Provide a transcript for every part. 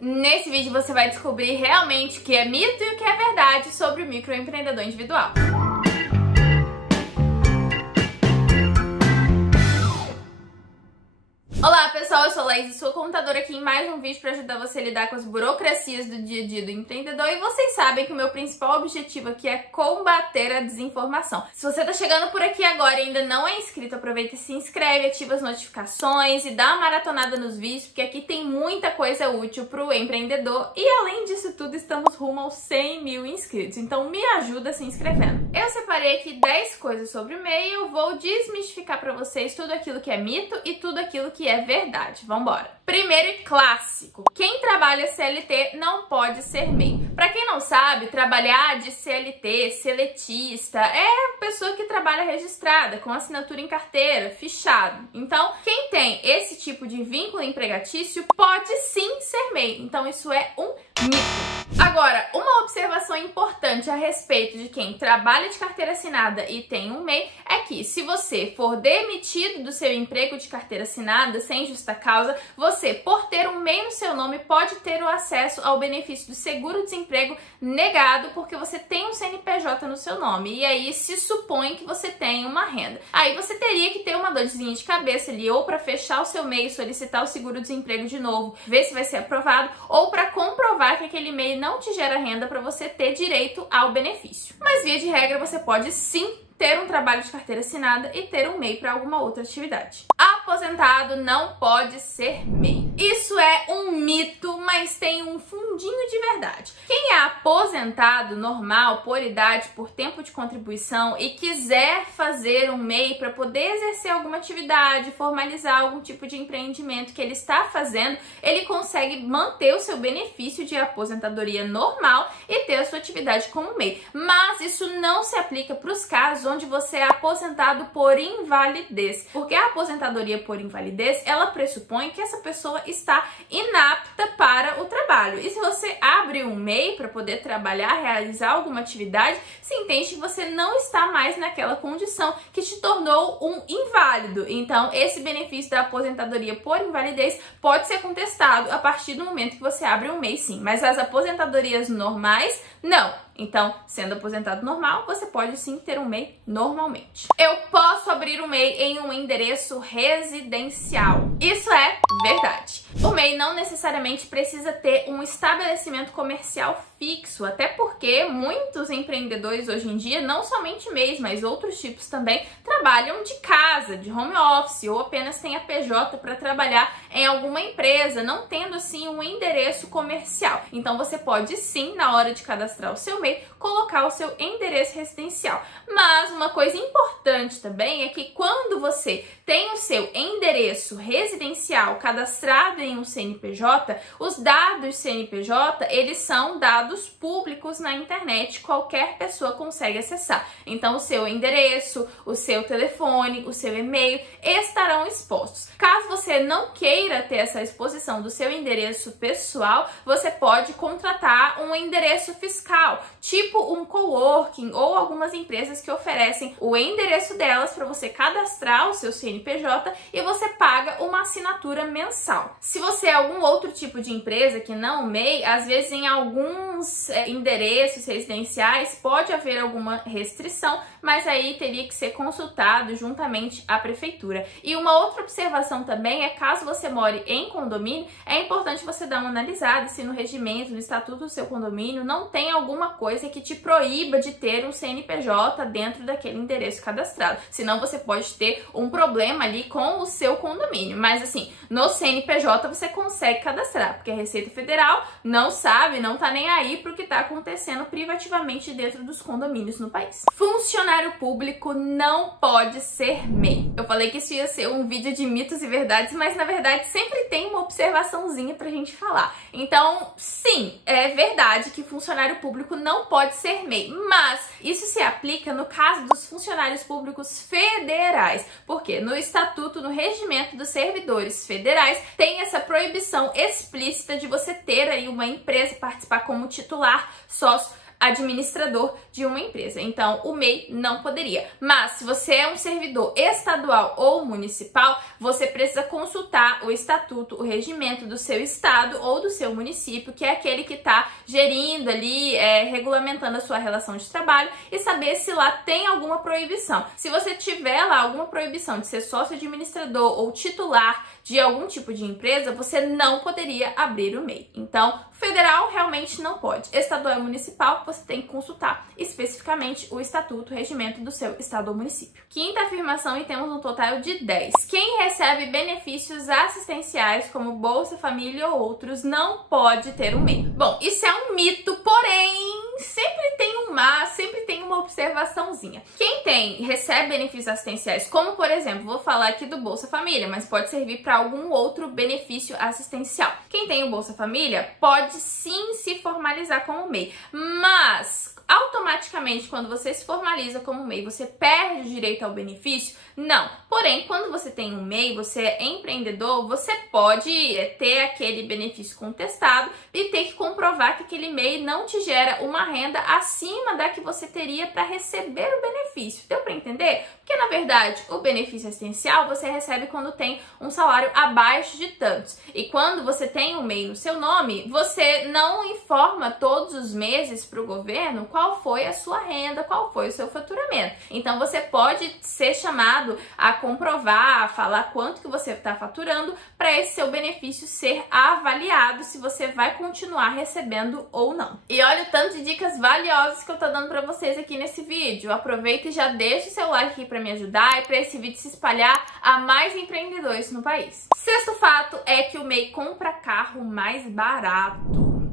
Nesse vídeo você vai descobrir realmente o que é mito e o que é verdade sobre o microempreendedor individual. Olá pessoal, eu sou a Laís e sou contadora aqui em mais um vídeo para ajudar você a lidar com as burocracias do dia a dia do empreendedor. E vocês sabem que o meu principal objetivo aqui é combater a desinformação. Se você tá chegando por aqui agora e ainda não é inscrito, aproveita e se inscreve, ativa as notificações e dá uma maratonada nos vídeos, porque aqui tem muita coisa útil pro empreendedor. E além disso tudo, estamos rumo aos 100 mil inscritos, então me ajuda se inscrevendo. Eu separei aqui 10 coisas sobre o MEI e eu vou desmistificar para vocês tudo aquilo que é mito e tudo aquilo que é verdade. Vambora! Primeiro e clássico, quem trabalha CLT não pode ser MEI. Para quem não sabe, trabalhar de CLT, seletista, é a pessoa que trabalha registrada, com assinatura em carteira, fichado. Então, quem tem esse tipo de vínculo empregatício pode sim ser MEI. Então, isso é um mito. Agora, uma observação importante a respeito de quem trabalha de carteira assinada e tem um MEI é que se você for demitido do seu emprego de carteira assinada sem justa causa, você, por ter um MEI no seu nome, pode ter o acesso ao benefício do seguro-desemprego negado porque você tem um CNPJ no seu nome. E aí se supõe que você tem uma renda. Aí você teria que ter uma dorzinha de cabeça ali, ou para fechar o seu MEI, solicitar o seguro-desemprego de novo, ver se vai ser aprovado, ou para comprovar que aquele MEI não te gera renda para você ter direito ao benefício. Mas via de regra você pode sim ter um trabalho de carteira assinada e ter um MEI para alguma outra atividade. Aposentado não pode ser MEI. Isso é um mito, mas tem um fundinho de verdade. Quem é aposentado normal, por idade, por tempo de contribuição e quiser fazer um MEI para poder exercer alguma atividade, formalizar algum tipo de empreendimento que ele está fazendo, ele consegue manter o seu benefício de aposentadoria normal e ter a sua atividade como MEI. Mas isso não se aplica para os casos onde você é aposentado por invalidez, porque a aposentadoria por invalidez, ela pressupõe que essa pessoa está inapta para o trabalho. E se você abre um MEI para poder trabalhar, realizar alguma atividade, se entende que você não está mais naquela condição que te tornou um inválido. Então, esse benefício da aposentadoria por invalidez pode ser contestado a partir do momento que você abre um MEI, sim. Mas as aposentadorias normais, não. Então, sendo aposentado normal, você pode sim ter um MEI normalmente. Eu posso abrir um MEI em um endereço residencial. Isso é verdade. O MEI não necessariamente precisa ter um estabelecimento comercial fixo, até porque muitos empreendedores hoje em dia, não somente MEIs, mas outros tipos também, trabalham de casa, de home office, ou apenas têm a PJ para trabalhar em alguma empresa, não tendo assim um endereço comercial. Então você pode sim, na hora de cadastrar o seu MEI, colocar o seu endereço residencial. Mas uma coisa importante também é que quando você tem o seu endereço residencial cadastrado em um CNPJ, os dados CNPJ, eles são dados públicos na internet, qualquer pessoa consegue acessar. Então o seu endereço, o seu telefone, o seu e-mail estarão expostos. Caso você não queira ter essa exposição do seu endereço pessoal, você pode contratar um endereço fiscal, tipo um coworking ou algumas empresas que oferecem o endereço delas para você cadastrar o seu CNPJ e você paga uma assinatura mensal. Se você é algum outro tipo de empresa que não MEI, às vezes em alguns endereços residenciais pode haver alguma restrição, mas aí teria que ser consultado juntamente à prefeitura. E uma outra observação também é, caso você more em condomínio, é importante você dar uma analisada se no regimento, no estatuto do seu condomínio não tem alguma coisa que te proíba de ter um CNPJ dentro daquele endereço cadastrado. Senão você pode ter um problema ali com o seu condomínio. Mas assim, no CNPJ você consegue cadastrar, porque a Receita Federal não sabe, não tá nem aí pro que tá acontecendo privativamente dentro dos condomínios no país. Funcionário público não pode ser MEI. Eu falei que isso ia ser um vídeo de mitos e verdades, mas na verdade sempre tem uma observaçãozinha pra gente falar. Então, sim, é verdade que funcionário público não pode ser MEI, mas isso se aplica no caso dos funcionários públicos federais, porque no estatuto, no regimento dos servidores federais, tem essa proibição explícita de você ter aí uma empresa, participar como titular, sócio, administrador de uma empresa. Então, o MEI não poderia. Mas, se você é um servidor estadual ou municipal, você precisa consultar o estatuto, o regimento do seu estado ou do seu município, que é aquele que está gerindo ali, regulamentando a sua relação de trabalho, e saber se lá tem alguma proibição. Se você tiver lá alguma proibição de ser sócio administrador ou titular de algum tipo de empresa, você não poderia abrir o MEI. Então, federal realmente não pode. Estadual e municipal, você tem que consultar especificamente o estatuto, o regimento do seu estado ou município. Quinta afirmação, e temos um total de 10. Quem recebe benefícios assistenciais como Bolsa Família ou outros não pode ter um MEI. Bom, isso é um mito, porém sempre tem um mas, sempre tem uma observaçãozinha. Quem recebe benefícios assistenciais, como por exemplo, vou falar aqui do Bolsa Família, mas pode servir para algum outro benefício assistencial. Quem tem o Bolsa Família pode sim se formalizar como MEI, mas automaticamente quando você se formaliza como MEI, você perde o direito ao benefício? Não. Porém, quando você tem um MEI, você é empreendedor, você pode ter aquele benefício contestado e ter que comprovar que aquele MEI não te gera uma renda acima da que você teria para receber o benefício. Deu para entender? Porque, na verdade, o benefício assistencial você recebe quando tem um salário abaixo de tantos. E quando você tem um MEI no seu nome, você não informa todos os meses para o governo qual foi a sua renda, qual foi o seu faturamento. Então, você pode ser chamado a comprovar, a falar quanto que você está faturando para esse seu benefício ser avaliado se você vai continuar recebendo ou não. E olha o tanto de dicas valiosas que eu tô dando para vocês aqui nesse vídeo. Aproveita e já deixa o seu like aqui para me ajudar e para esse vídeo se espalhar a mais empreendedores no país. Sexto fato é que o MEI compra carro mais barato.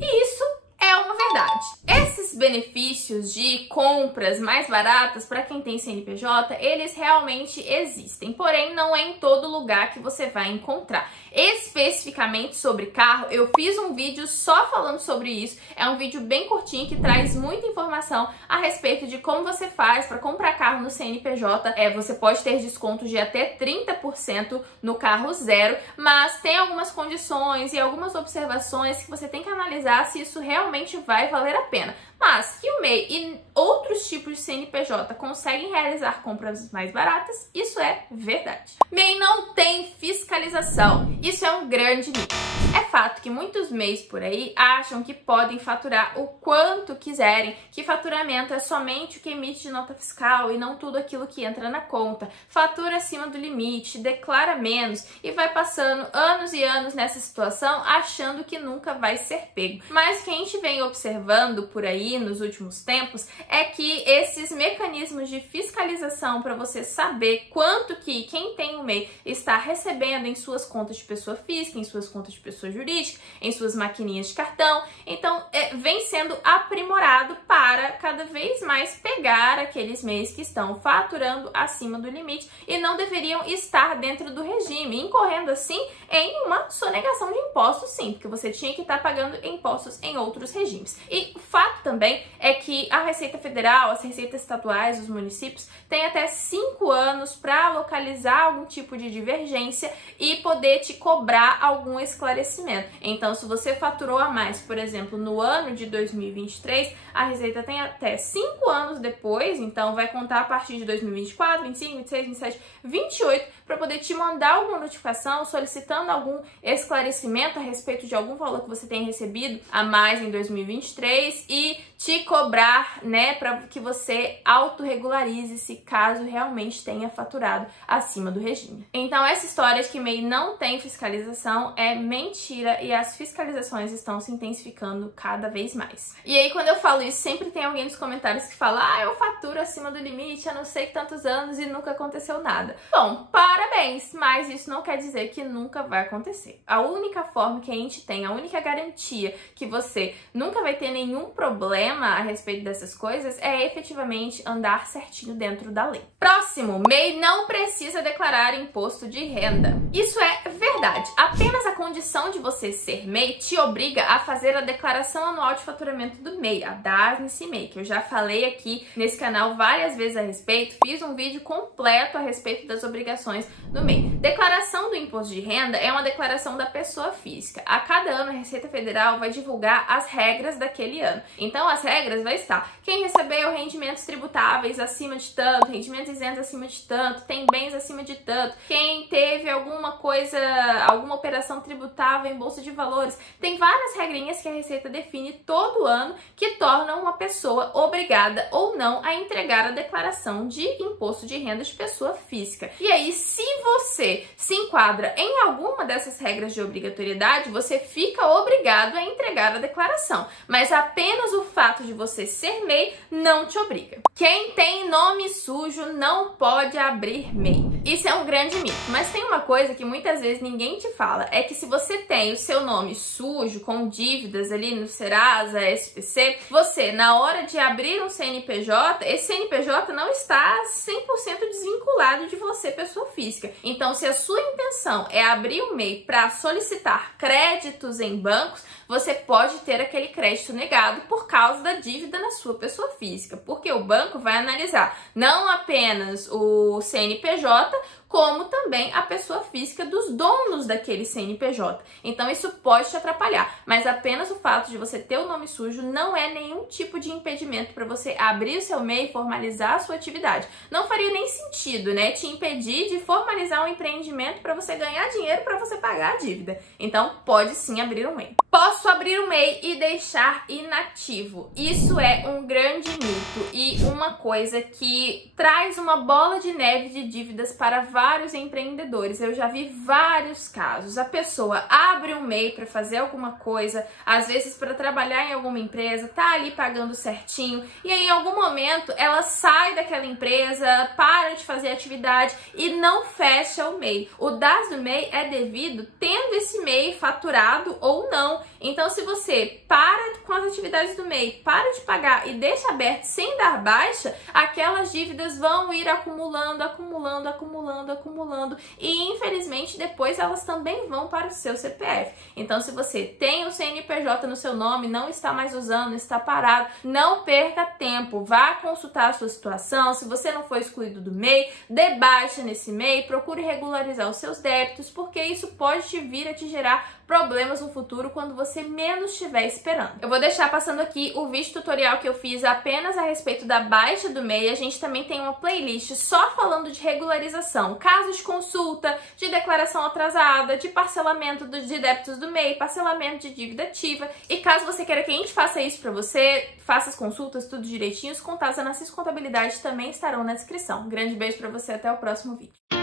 E isso é uma verdade. Esses benefícios de compras mais baratas para quem tem CNPJ, eles realmente existem, porém não é em todo lugar que você vai encontrar. Especificamente sobre carro, eu fiz um vídeo só falando sobre isso, é um vídeo bem curtinho que traz muita informação a respeito de como você faz para comprar carro no CNPJ. Você pode ter desconto de até 30% no carro zero, mas tem algumas condições e algumas observações que você tem que analisar se isso realmente vai valer a pena. Mas que o MEI e outros tipos de CNPJ conseguem realizar compras mais baratas, isso é verdade. MEI não tem fiscalização. Isso é um grande mito. É fato que muitos MEIs por aí acham que podem faturar o quanto quiserem, que faturamento é somente o que emite de nota fiscal e não tudo aquilo que entra na conta. Fatura acima do limite, declara menos e vai passando anos e anos nessa situação achando que nunca vai ser pego. Mas o que a gente vem observando por aí nos últimos tempos é que esses mecanismos de fiscalização para você saber quanto que quem tem o MEI está recebendo em suas contas de pessoa física, em suas contas de pessoa jurídica, em suas maquininhas de cartão, então vem sendo aprimorado para cada vez mais pegar aqueles MEIs que estão faturando acima do limite e não deveriam estar dentro do regime, incorrendo assim em uma sonegação de impostos, sim, porque você tinha que estar pagando impostos em outros regimes. E o fato também é que a Receita Federal, as receitas estaduais, os municípios, têm até 5 anos para localizar algum tipo de divergência e poder te cobrar algum esclarecimento. Então, se você faturou a mais, por exemplo, no ano de 2023, a Receita tem até 5 anos depois, então vai contar a partir de 2024, 25, 26, 27, 28, para poder te mandar alguma notificação solicitando algum esclarecimento a respeito de algum valor que você tenha recebido a mais em 2023 e te cobrar, né, para que você autorregularize-se caso realmente tenha faturado acima do regime. Então, essa história de que MEI não tem fiscalização é mentira e as fiscalizações estão se intensificando cada vez mais. E aí, quando eu falo isso, sempre tem alguém nos comentários que fala: eu faturo acima do limite há não sei quantos anos e nunca aconteceu nada. Bom, parabéns, mas isso não quer dizer que nunca vai acontecer. A única forma que a gente tem, a única garantia que você nunca vai ter nenhum problema a respeito dessas coisas é efetivamente andar certinho dentro da lei. Próximo, MEI não precisa declarar imposto de renda. Isso é verdade. Apenas a condição de você ser MEI te obriga a fazer a declaração anual de faturamento do MEI, a DASNIS-MEI, que eu já falei aqui nesse canal várias vezes a respeito, fiz um vídeo completo a respeito das obrigações do MEI. Declaração do imposto de renda é uma declaração da pessoa física. A cada ano a Receita Federal vai divulgar as regras daquele ano. Então as regras vai estar: quem recebeu rendimentos tributáveis acima de tanto, rendimentos isentos acima de tanto, tem bens acima de tanto, quem teve alguma coisa, alguma operação tributável em bolsa de valores. Tem várias regrinhas que a Receita define todo ano que tornam uma pessoa obrigada ou não a entregar a declaração de imposto de renda de pessoa física. E aí, se você se enquadra em alguma dessas regras de obrigatoriedade, você fica obrigado a entregar a declaração, mas apenas o fato de você ser MEI não te obriga. Quem tem nome sujo não pode abrir MEI. Isso é um grande mito, mas tem uma coisa que muitas vezes ninguém te fala, é que se você tem o seu nome sujo, com dívidas ali no Serasa, SPC, você, na hora de abrir um CNPJ, esse CNPJ não está 100% desvinculado de você, pessoa física. Então, se a sua intenção é abrir um MEI para solicitar créditos em bancos, você pode ter aquele crédito negado por causa da dívida na sua pessoa física, porque o banco vai analisar não apenas o CNPJ, como também a pessoa física dos donos daquele CNPJ. Então isso pode te atrapalhar, mas apenas o fato de você ter o nome sujo não é nenhum tipo de impedimento para você abrir o seu MEI e formalizar a sua atividade. Não faria nem sentido, né, te impedir de formalizar um empreendimento para você ganhar dinheiro para você pagar a dívida. Então pode sim abrir um MEI. Posso abrir um MEI e deixar inativo? Isso é um grande mito e uma coisa que traz uma bola de neve de dívidas para vários empreendedores. Eu já vi vários casos. A pessoa abre um MEI para fazer alguma coisa, às vezes para trabalhar em alguma empresa, tá ali pagando certinho, e aí em algum momento ela sai daquela empresa, para de fazer atividade e não fecha o MEI. O DAS do MEI é devido tendo esse MEI faturado ou não. Então, se você para com as atividades do MEI, para de pagar e deixa aberto sem dar baixa, aquelas dívidas vão ir acumulando, acumulando, acumulando, acumulando e, infelizmente, depois elas também vão para o seu CPF. Então, se você tem o CNPJ no seu nome, não está mais usando, está parado, não perca tempo, vá consultar a sua situação. Se você não foi excluído do MEI, dê baixa nesse MEI, procure regularizar os seus débitos, porque isso pode vir a te gerar problemas no futuro quando você menos estiver esperando. Eu vou deixar passando aqui o vídeo tutorial que eu fiz apenas a respeito da baixa do MEI. A gente também tem uma playlist só falando de regularização, casos de consulta, de declaração atrasada, de parcelamento de débitos do MEI, parcelamento de dívida ativa. E caso você queira que a gente faça isso pra você, faça as consultas, tudo direitinho, os contatos da Nassis Contabilidade também estarão na descrição. Um grande beijo pra você, até o próximo vídeo.